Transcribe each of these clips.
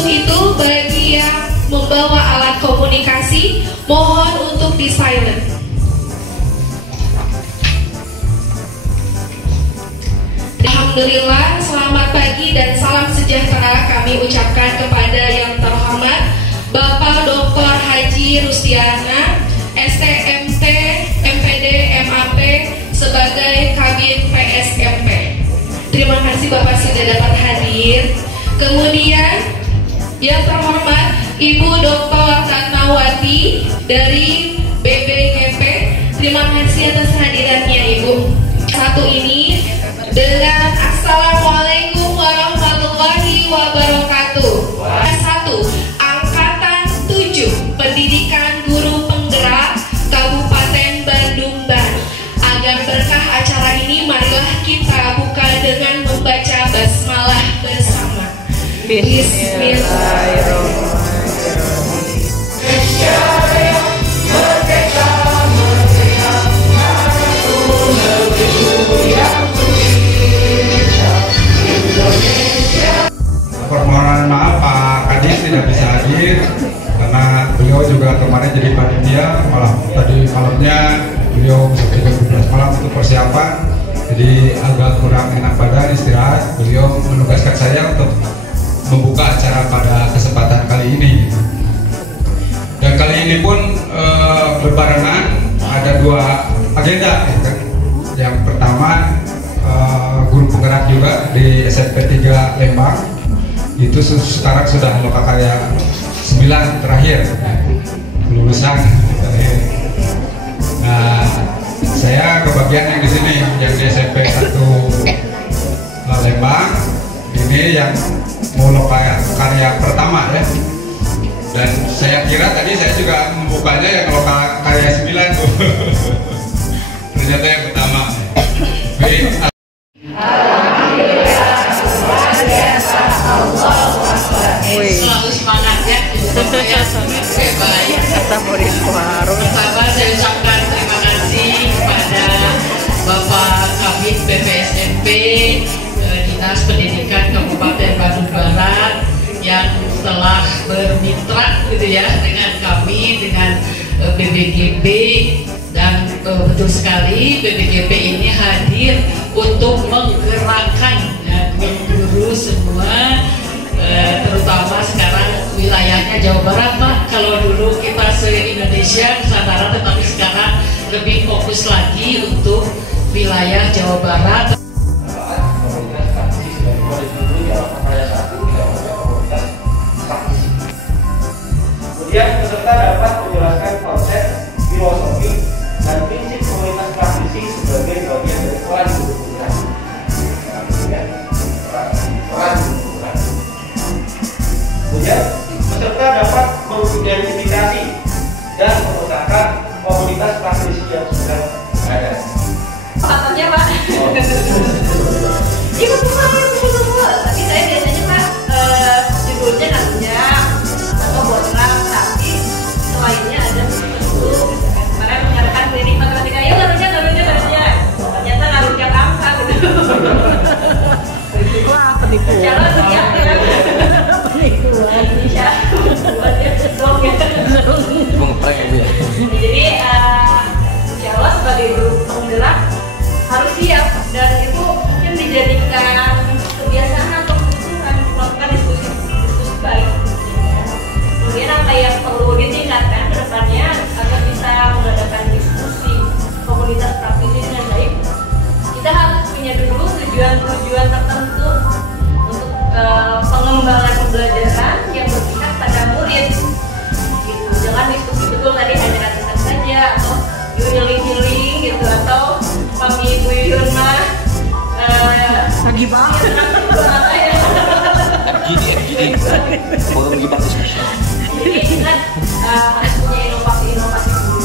Untuk itu, bagi yang membawa alat komunikasi, mohon untuk di silent. Alhamdulillah, selamat pagi dan salam sejahtera kami ucapkan kepada yang terhormat Bapak Dr. Haji Rustiana, STMT, MPD, MAP sebagai Kabid PSMP. Terima kasih Bapak sudah dapat hadir. Kemudian yang terhormat Ibu Dr. Ratnawati dari BBGP. Terima kasih atas hadirannya Ibu. Satu ini dengan Assalamualaikum warahmatullahi wabarakatuh. Satu, Angkatan 7 Pendidikan Guru Penggerak Kabupaten Bandung Barat. Agar berkah acara ini, marilah kita buka dengan membaca basmalah bersama. Bismillahirrahmanirrahim. Permohonan maaf Pak Kadis tidak bisa hadir karena beliau juga kemarin jadi panitia, malah tadi malamnya beliau sampai jam 12 malam untuk persiapan, jadi agak kurang enak badan istirahat. Beliau menugaskan saya untuk membuka acara pada kesempatan kali ini. Dan kali ini pun berbarengan ada dua agenda. Yang pertama guru penggerak juga di SMP 3 Lembang. Itu sekarang sudah lokakarya 9 terakhir lulusan. Nah, saya kebagian yang di sini, yang di SMP 1 Lembang. Ini yang mau lokakarya pertama ya. Dan saya kira tadi saya juga membukanya yang lokakarya 9 tuh. Ternyata yang pertama. Selalu semangat ya, kata murid baru. Pertama saya ucapkan terima kasih kepada Bapak Kabid BPSMP Dinas Pendidikan Kabupaten Bandung Barat yang telah bermitra gitu ya dengan kami, dengan BBGB, dan betul sekali BBGB ini hadir untuk menggerakkan guru semua, terutama sekarang wilayahnya Jawa Barat Pak. Kalau dulu kita se-Indonesia Nusantara, tetapi sekarang lebih fokus lagi untuk wilayah Jawa Barat. Kemudian peserta dapat menjelaskan konsep, filosofi, dan prinsip komunitas praktisi sebagai bagian dari peran guru penggerak. Kemudian peserta dapat mengidentifikasi dan memetakan komunitas praktisi yang sudah ada. Katanya Pak. Iya betul. Tapi saya biasanya Pak judulnya namanya atau botrang, tapi selainnya ada dulu. Kemarin mengadakan klinik matematika, ya garunya. Ternyata ngaruhkan angka gitu. Wah, penipuan. Jangan siap ya. Penipuan. Bisa buat dia dong ya. Jadi insya Allah sebagai guru penggerak harus siap, dan itu mungkin dijadikan kebiasaan atau kebutuhan melakukan diskusi baik. Kemudian apa yang perlu ditingkatkan ke depannya agar bisa mengadakan diskusi komunitas praktisi dengan baik, kita harus punya dulu tujuan-tujuan tertentu untuk pengembangan pembelajaran yang berpihak pada murid gitu. Jangan diskusi betul tadi hanya ratusan saja, atau healing gitu, atau kami Ibu Yuyun mah lagi banget. Gini, jadi kita harus punya inovasi-inovasi dulu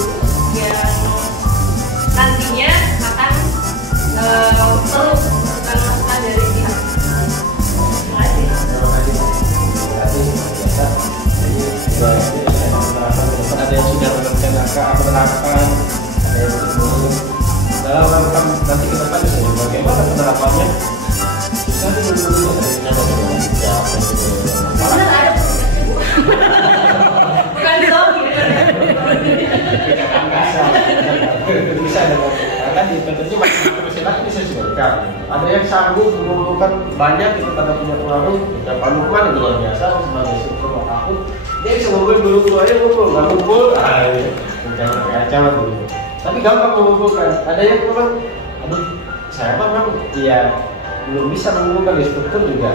yang nantinya akan perlu masukan dari pihak. Ada yang sudah penerapan, ada yang belum. Dalam rangka nanti ke depan bagaimana penerapannya? Bisa dulu dari Ada tadi tentunya masing-masing disesuaikan. Ada yang sanggup mengumpulkan banyak itu pada punya pengaruh. Dan Pak Nukman itu luar biasa sebagai struktur aku. Dia bisa ngumpul dulu aja ngumpul, nggak ngumpul, mencari ancaman dulu. Tapi gampang mengumpulkan. Ada yang memang, aduh, saya memang ya belum bisa mengumpulkan di struktur juga.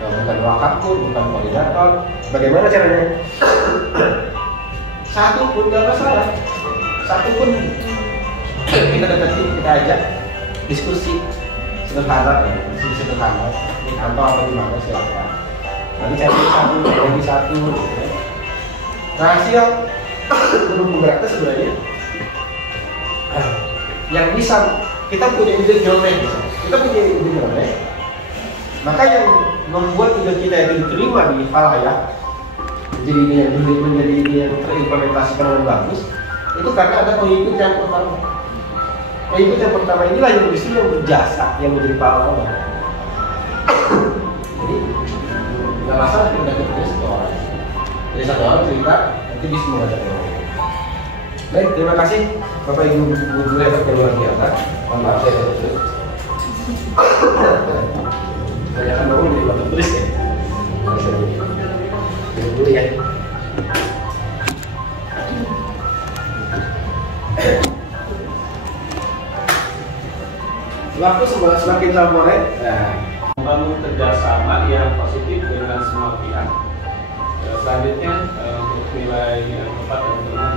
Nah, bukan wakapur, bukan koordinator. Bagaimana caranya? Satu pun nggak masalah. Satu pun kita deketin, kita ajak diskusi sederhana, diskusi sederhana di kantor atau di mana silakan. Nanti cari satu. Rahasia gunung penggerak itu sebenarnya yang bisa kita punya ide jelek, maka yang membuat ide kita itu diterima di halayak jadi ide yang julid menjadi ide yang terimplementasikan dengan bagus itu karena ada pengikut yang pertama. Pengikut yang pertama inilah yang justru yang berjasa, yang menjadi pahlawan. Jadi nggak masalah kita ketemu satu orang. Jadi satu orang cerita nanti bisa mengajak orang. Baik, terima kasih Bapak Ibu guru hebat yang luar biasa. Mohon maaf saya terus. Saya akan bangun di batu tulis ya. Dulu ya. Waktu semakin sore, membangun kerjasama yang positif dengan semua pihak. Selanjutnya untuk nilai yang tepat dan benar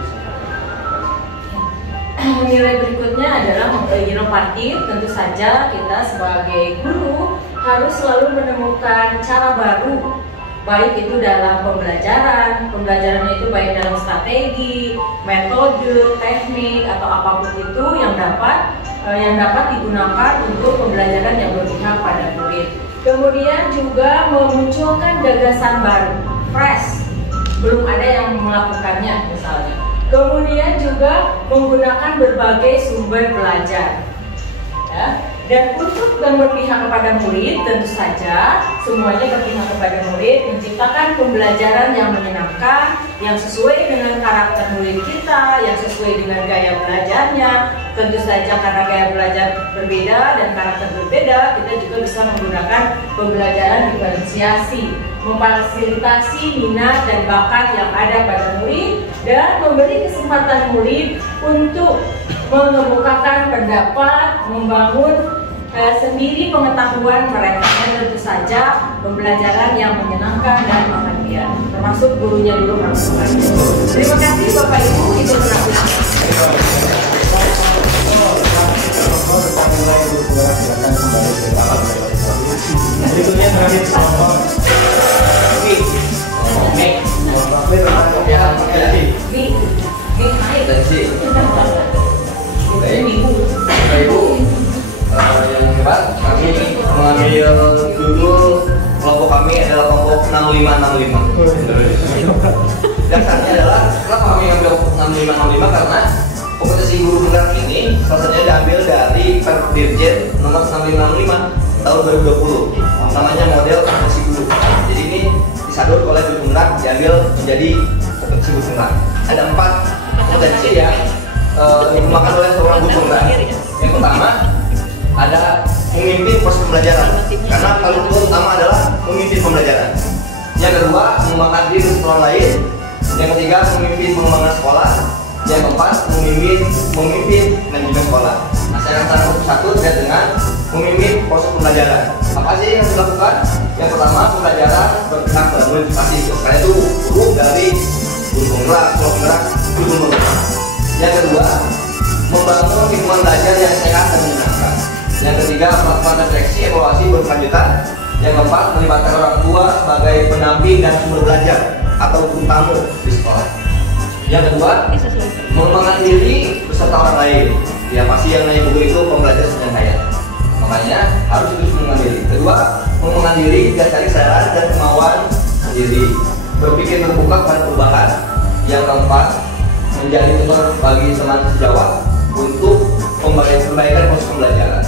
nilai berikutnya adalah inovatif. Tentu saja kita sebagai guru harus selalu menemukan cara baru, baik itu dalam pembelajaran itu baik dalam strategi, metode, teknik atau apapun itu yang dapat digunakan untuk pembelajaran yang berpihak pada murid. Kemudian juga memunculkan gagasan baru, fresh, belum ada yang melakukannya misalnya. Kemudian juga menggunakan berbagai sumber belajar. Ya. Dan untuk berpihak kepada murid, tentu saja semuanya berpihak kepada murid, menciptakan pembelajaran yang menyenangkan, yang sesuai dengan karakter murid kita, yang sesuai dengan gaya belajarnya. Tentu saja karena gaya belajar berbeda dan karakter berbeda, kita juga bisa menggunakan pembelajaran diferensiasi, memfasilitasi minat dan bakat yang ada pada murid, dan memberi kesempatan murid untuk mengemukakan pendapat, membangun sendiri pengetahuan mereka. Dan tentu saja pembelajaran yang menyenangkan dan bahagia, termasuk gurunya dulu harus bahagia. Terima kasih Bapak Ibu, itu penampilan. Berikutnya terakhir kelompok yang hebat, kami mengambil judul kelompok kami adalah kelompok 6565. Dasarnya adalah kenapa kami mengambil 6565 karena kompetisi guru penggerak ini salah satunya diambil dari Perdirjen nomor 6565 tahun 2020, namanya model kompetisi guru. Jadi ini disadur oleh guru penggerak, diambil menjadi kompetisi guru penggerak. Ada 4 kompetensi yang dikembangkan oleh seorang guru penggerak. Yang pertama ada memimpin proses pembelajaran, karena paling utama adalah memimpin pembelajaran. Yang kedua, mengembangkan diri sekolah lain. Yang ketiga, memimpin pengembangan sekolah. Yang keempat, memimpin manajemen sekolah. Nah, saya akan saran satu terkait dengan memimpin proses pembelajaran. Apa sih yang harus dilakukan? Yang pertama, pembelajaran berpihak pada modifikasi. Karena itu guru dari guru penggerak, sekolah penggerak, guru penggerak. Yang kedua, membangun lingkungan belajar yang sehat dan menyenangkan. Yang ketiga, melakukan refleksi evaluasi berkelanjutan. Yang keempat, melibatkan orang tua sebagai pendamping dan sumber belajar atau guru tamu di sekolah. Yang kedua, mengembangkan diri beserta orang lain. Ya pasti yang namanya guru itu pembelajar sedang kaya. Makanya harus terus mengembangkan diri. Kedua, mengembangkan diri didasari kesadaran dan kemauan diri. Berpikir terbuka pada perubahan. Yang keempat, menjadi tutor bagi teman sejawat untuk perbaikan proses pembelajaran.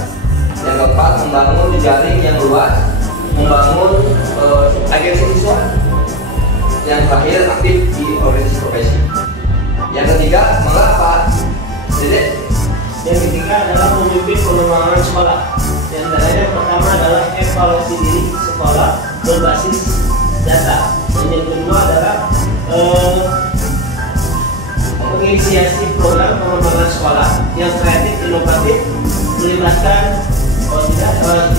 Yang keempat, membangun jejaring yang luas, membangun agensi siswa. Yang terakhir, aktif di organisasi profesi. Yang ketiga, mengapa? Jadi Yang ketiga adalah memimpin pengembangan sekolah. Di antaranya pertama adalah evaluasi diri sekolah berbasis data. Dan yang kedua adalah menginisiasi program pengembangan sekolah yang kreatif, inovatif, melibatkan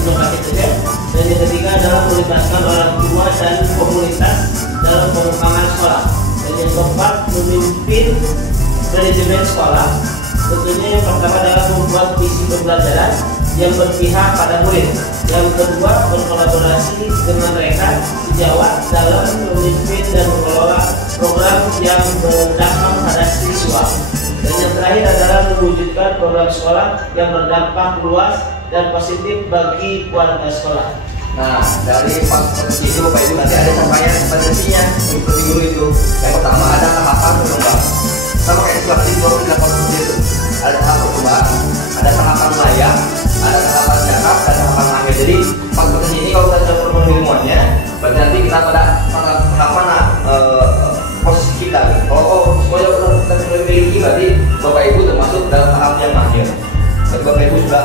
inovatif saja. Dan yang ketiga adalah melibatkan orang tua dan komunitas dalam pengembangan sekolah. Dan yang keempat, memimpin manajemen sekolah. Tentunya yang pertama adalah membuat visi pembelajaran yang berpihak pada murid. Yang kedua, berkolaborasi dengan rekan sejawat dalam memimpin dan mengelola program yang berdampak pada siswa. Dan yang terakhir adalah mewujudkan program sekolah yang berdampak luas dan positif bagi keluarga sekolah. Nah, dari potensi itu Bapak Ibu nanti ada sampaian potensinya seperti guru itu. Yang pertama ada tahapan perkembangan. Sama kayak sekolah di bawah dilakukan seperti itu. Ada tahap perkembangan, ada tahapan layak, ada tahapan cakap, dan tahapan mahir. Jadi potensi ini kalau kita sudah memenuhi ilmuannya, berarti nanti kita pada tahapan posisi kita. Kalau semuanya kita sudah memiliki, berarti Bapak Ibu termasuk dalam tahap yang mahir. Berarti Bapak Ibu sudah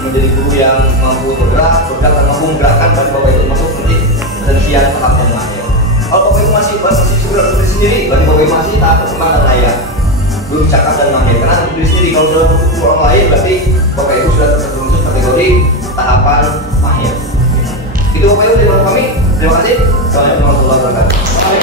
menjadi guru yang mampu bergerak dan mampu menggerakkan, dan Bapak Ibu masuk nanti potensi yang tahap yang mahir. Kalau Bapak Ibu masih seperti sendiri, berarti Bapak Ibu masih tahap perkembangan layak, belum cakap dan mahir. Karena diri sendiri kalau sudah orang lain, berarti Bapak Ibu sudah termasuk kategori tahapan mahir. Itu Bapak Ibu dari kami. Terima kasih. Assalamualaikum warahmatullahi wabarakatuh.